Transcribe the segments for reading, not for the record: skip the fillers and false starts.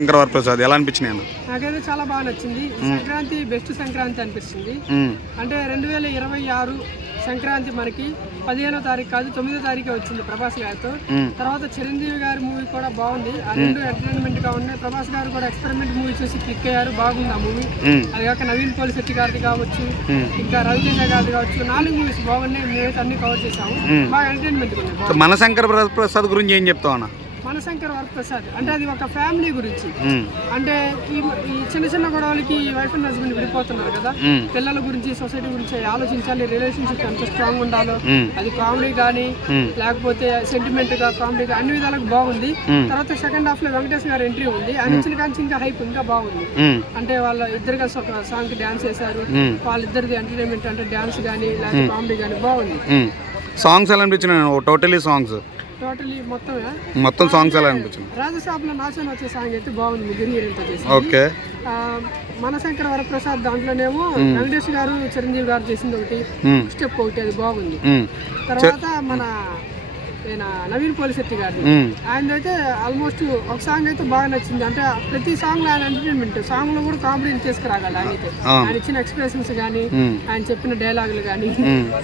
శంకరవర ప్రసాద్ ఎలా అనిపించినాయి? నాకైతే చాలా బాగా నచ్చింది. సంక్రాంతి బెస్ట్ సంక్రాంతి అనిపిస్తుంది. అంటే 2026 సంక్రాంతి మనకి 15వ తారీఖు కాదు 9వ తారీఖే వచ్చింది ప్రభాస్ గారితో. తర్వాత చిరంజీవి గారి మూవీ కూడా బాగుంది. ఆ రెండు ఎంటర్టైన్మెంట్ గా ఉన్నాయి. ప్రభాస్ గారు కూడా ఎక్స్పెరిమెంట్ మూవీ చూసి క్లిక్ అయ్యారు, బాగుంది ఆ మూవీ. అది కాక నవీన్ పోలిశెట్టి గారిది కావచ్చు, ఇంకా రవితేజ గారిది కావచ్చు, 4 మూవీస్ బాగున్నాయి. మేమైతే అన్ని కవర్ చేసాము. బాగా ఎంటర్టైన్మెంట్ ఉంది. మన శంకర ప్రసాద్ గురించి ఏం చెప్తావు అన్న? మనశంకర్ వరప్రసాద్ అంటే అది ఒక ఫ్యామిలీ గురించి. అంటే ఈ చిన్న చిన్న గొడవలకి వైఫ్ అండ్ హస్బెండ్ విడిపోతున్నారు కదా, పిల్లల గురించి సొసైటీ గురించి ఆలోచించాలి. రిలేషన్షిప్ ఎంత స్ట్రాంగ్ ఉండాలో, అది కామెడీ కానీ లేకపోతే సెంటిమెంట్ గా కామెడీ గా అన్ని విధాలకు బాగుంది. తర్వాత సెకండ్ హాఫ్ లో వెంకటేష్ గారు ఎంట్రీ ఉంది. ఆయన ఇచ్చిన కానీ ఇంకా హైప్ ఇంకా బాగుంది. అంటే వాళ్ళ ఇద్దరు కలిసి ఒక సాంగ్ కి డాన్స్ చేశారు. వాళ్ళిద్దరిది ఎంటర్టైన్మెంట్ అంటే డాన్స్ కానీ లేకపోతే కామెడీ కానీ బాగుంది. సాంగ్స్ ఎలా అనిపించినాయి? టోటలీ సాంగ్స్ టోటలీ మొత్తం సాంగ్స్ ఎలా అనిపించింది? రాజసాబ్లో నాశనం వచ్చే సాంగ్ అయితే బాగుంది. ముగ్గురు హీరోలతో చేసి. ఓకే. మనశంకర వరప్రసాద్ దాంట్లోనేమో వెంకటేష్ గారు చిరంజీవి గారు చేసింది ఒకటి స్టెప్ ఒకటి, అది బాగుంది. తర్వాత మన నవీన్ పోలిశెట్టి గారి ఆయనదైతే ఆల్మోస్ట్ ఒక సాంగ్ అయితే బాగా నచ్చింది. అంటే ప్రతి సాంగ్ లో ఆయన ఎంటర్టైన్మెంట్, సాంగ్ లో కూడా కామెడీ తీసుకురాగలరు. ఆయన ఇచ్చిన ఎక్స్ప్రెషన్స్ కానీ, ఆయన చెప్పిన డైలాగులు కానీ,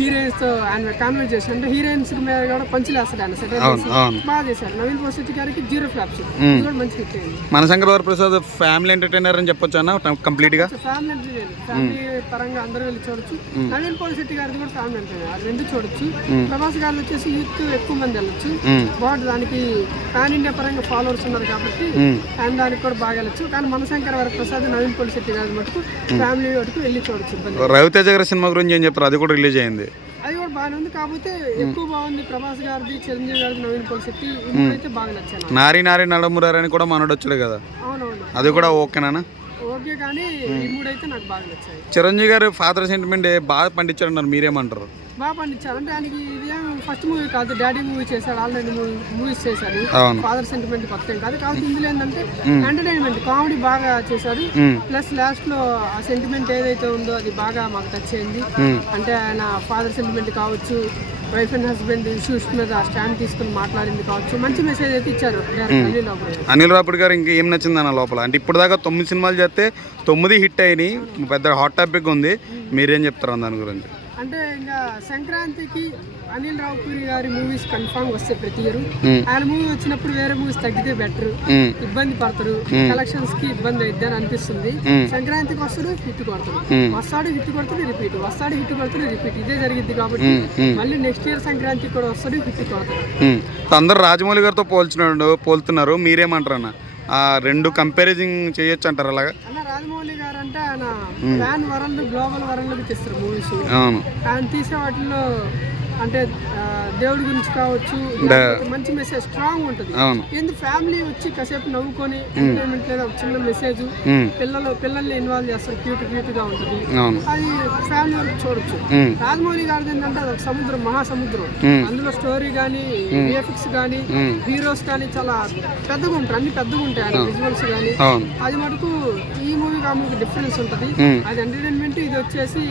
హీరోయిన్స్ తో ఆయన కాన్వర్సేషన్, అంటే హీరోయిన్స్ మీద కూడా పంచులేస్తాడు ఆయన సెటిల్ బాగా చేశారు. నవీన్ పోలిశెట్టి గారికి 0 ఫ్లాప్స్, ఇది కూడా మంచి హిట్ అయింది. మనశంకర వరప్రసాద్ ఫ్యామిలీ ఎంటర్టైనర్ అని చెప్పొచ్చు అన్న, కంప్లీట్ గా ఫ్యామిలీ ఎంటర్టైనర్, ఫ్యామిలీ పరంగా అందరూ వెళ్ళి చూడొచ్చు. నవీన్ పోలిశెట్టి గారిది కూడా ఫ్యామిలీ ఎంటర్టైనర్, రెండు చూడొచ్చు. ప్రభాస్ గారు వచ్చేసి యూత్ ఎక్కువ మంది వెళ్ళొచ్చు, బాగుంటుంది. దానికి పాన్ ఇండియా పరంగా ఫాలోవర్స్ ఉన్నారు కాబట్టి ఆయన దానికి కూడా బాగా వెళ్ళొచ్చు. కానీ మనశంకర వరప్రసాద్ నవీన్ పోలిశెట్టి గారి మటుకు ఫ్యామిలీ వరకు వెళ్ళి చూడొచ్చు. రవితేజ గారి సినిమా గురించి ఏం చెప్తారు? అది కూడా రిలీజ్ అయింది. అది కూడా బాగానే ఉంది, కాకపోతే ఎక్కువ బాగుంది ప్రభాస్ గారిది, చిరంజీవి గారిది, నవీన్ పోలిశెట్టి అయితే బాగా నచ్చాను. నారీ నారీ నడమురారి అని కూడా మనోడు వచ్చాడు కదా, అవునవును, అది కూడా ఓకేనా? ఓకే, కానీ ఈ మూడు అయితే నాకు బాగా నచ్చాయి. చిరంజీవి గారు ఫాదర్ సెంటిమెంట్ బాగా పండించాడు అన్నారు, మీరేమంటారు? బాగా పండించారు. అంటే ఆయనకి ఇదేం ఫస్ట్ మూవీ కాదు, డాడీ మూవీ చేశాడు, ఆల్రెడీ మూవీస్ చేశాడు. ఫాదర్ సెంటిమెంట్ కొత్త కాదు, కాబట్టి ఇందులో ఏంటంటే ఎంటర్టైన్మెంట్ కామెడీ బాగా చేశారు. ప్లస్ లాస్ట్ లో ఆ సెంటిమెంట్ ఏదైతే ఉందో అది బాగా మాకు టచ్ అయింది. అంటే ఆయన ఫాదర్ సెంటిమెంట్ కావచ్చు, వైఫ్ అండ్ హస్బెండ్ ఇష్యూస్ మీద స్టాండ్ తీసుకుని మాట్లాడింది కావచ్చు, మంచి మెసేజ్ అయితే ఇచ్చారు అనిల్ రాపుడి గారు. ఇంకా ఏం నచ్చింది అన్న లోపల? అంటే ఇప్పుడు దాకా 9 సినిమాలు చేస్తే 9 హిట్ అయినాయి, పెద్ద హాట్ టాపిక్ ఉంది, మీరేం చెప్తారు దాని గురించి? అంటే ఇంకా సంక్రాంతికి అనిల్ రావుపూరి గారి మూవీస్ కన్ఫామ్ వస్తాయి ప్రతి ఇయర్. ఆయన మూవీ వచ్చినప్పుడు వేరే మూవీస్ తగ్గితే బెటర్, ఇబ్బంది పడతారు, కలెక్షన్స్ కి ఇబ్బంది అయిద్ది అని అనిపిస్తుంది. సంక్రాంతికి వస్తాడు హిట్ కొడతాడు, వస్తాడు హిట్ కొడతాడు రిపీట్, వస్తాడు హిట్ కొడతాడు రిపీట్, ఇదే జరిగింది. కాబట్టి మళ్ళీ నెక్స్ట్ ఇయర్ సంక్రాంతికి కూడా వస్తాడు హిట్ కొడతాడు. అందరు రాజమౌళి గారితో పోల్తున్నారు, మీరేమంటారు అన్న? ఆ రెండు కంపారిజన్ చేయొచ్చు అంటారు అలాగా? రాజమౌళి గారు అంటే ఆయన ప్యాన్ వరల్డ్ గ్లోబల్ వరల్డ్ తీస్తారు మూవీస్. ఆయన తీసే వాటిల్లో అంటే దేవుడి గురించి కావచ్చు, మంచి మెసేజ్ స్ట్రాంగ్ ఉంటుంది. ఎందుకు ఫ్యామిలీ వచ్చి కాసేపు నవ్వుకొని ఎంటర్టైన్మెంట్ లేదా చిన్న మెసేజ్, పిల్లల్ని ఇన్వాల్వ్ చేస్తారు, క్యూట్ గా ఉంటుంది, అది ఫ్యామిలీ వరకు చూడొచ్చు. రాజమౌళి గారిది ఏంటంటే అది ఒక సముద్రం, మహాసముద్రం. అందులో స్టోరీ కానీ, విఎఫ్ఎక్స్ కానీ, హీరోస్ కానీ చాలా పెద్దగా ఉంటారు, అన్ని పెద్దగా ఉంటాయి ఆయన విజువల్స్ కానీ. అది మటుకు ఈ మూవీకి ఆ మూవీకి డిఫరెన్స్ ఉంటుంది. అది ఎంటర్టైన్మెంట్, ఇది వచ్చేసి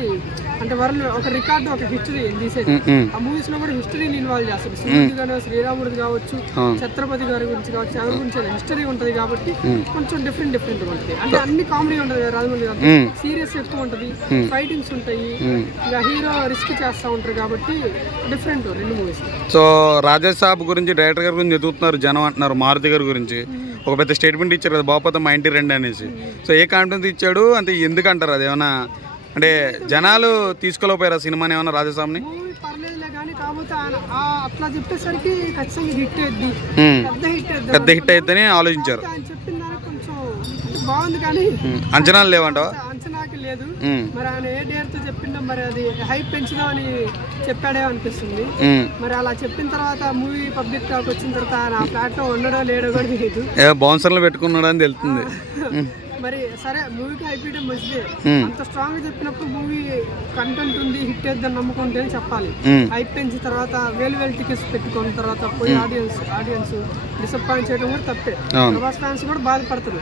అంటే వరల్డ్ ఒక రికార్డు, ఒక హిస్టరీ తీసేది. ఆ మూవీస్ లో కూడా హిస్టరీని ఇన్వాల్వ్ చేస్తారు. శివుడి గారు, శ్రీరాముడి కావచ్చు, ఛత్రపతి గారి గురించి కావచ్చు, ఎవరి గురించి హిస్టరీ ఉంటుంది కాబట్టి కొంచెం డిఫరెంట్ ఉంటుంది. అంటే అన్ని కామెడీ ఉంటుంది రాజమౌళి గారు, సీరియస్ ఎక్కువ ఉంటుంది, ఫైటింగ్స్ ఉంటాయి, ఇక హీరో రిస్క్ చేస్తూ ఉంటారు కాబట్టి డిఫరెంట్ రెండు మూవీస్. సో రాజసాబ్ గురించి డైరెక్టర్ గారి గురించి ఎదుగుతున్నారు జనం అంటున్నారు, మారుతి గారి గురించి ఒక పెద్ద స్టేట్మెంట్ ఇచ్చారు కదా, బాపత మా ఇంటి రెండు అనేసి. సో ఏ కాన్ఫిడెన్స్ ఇచ్చాడు అంటే ఎందుకంటారు? అది ఏమన్నా అంటే జనాలు తీసుకోలేకపోయారు ఆ సినిమాని ఏమన్నా రాజసాబ్ని? పర్లేదులే కానీ, కాకపోతే అట్లా చెప్పేసరికి ఖచ్చితంగా హిట్ అయ్యింది, పెద్ద హిట్ అయిద్దని ఆలోచించారు. ఆయన చెప్పిన దానికి కొంచెం బాగుంది కానీ అంచనాలు లేవంటావా? అంచనాకి లేదు. మరి ఆయన ఏ డేర్ తో చెప్పిండో మరి అది హైప్ పెంచుదాం అని చెప్పాడే అనిపిస్తుంది. మరి అలా చెప్పిన తర్వాత మూవీ పబ్లిక్ టాక్ వచ్చిన తర్వాత ఆయన ఫ్లాట్ లో ఉండడో లేడో కూడా తెలియదు, బౌన్సర్లు పెట్టుకున్నాడు అని తెలుస్తుంది. మరి సరే మూవీకి అయిపోయడం మంచిదే, అంత స్ట్రాంగ్ గా చెప్పినప్పుడు మూవీ కంటెంట్ ఉంది, హిట్ అయిద్దని నమ్ముకుంటే చెప్పాలి. హైప్ పెంచిన తర్వాత వేలు టికెట్స్ పెట్టుకున్న తర్వాత పోయి ఆడియన్స్ డిసప్పాయింట్ చేయడం కూడా తప్పే. ప్రభాస్ ఫ్యాన్స్ కూడా బాధపడతారు.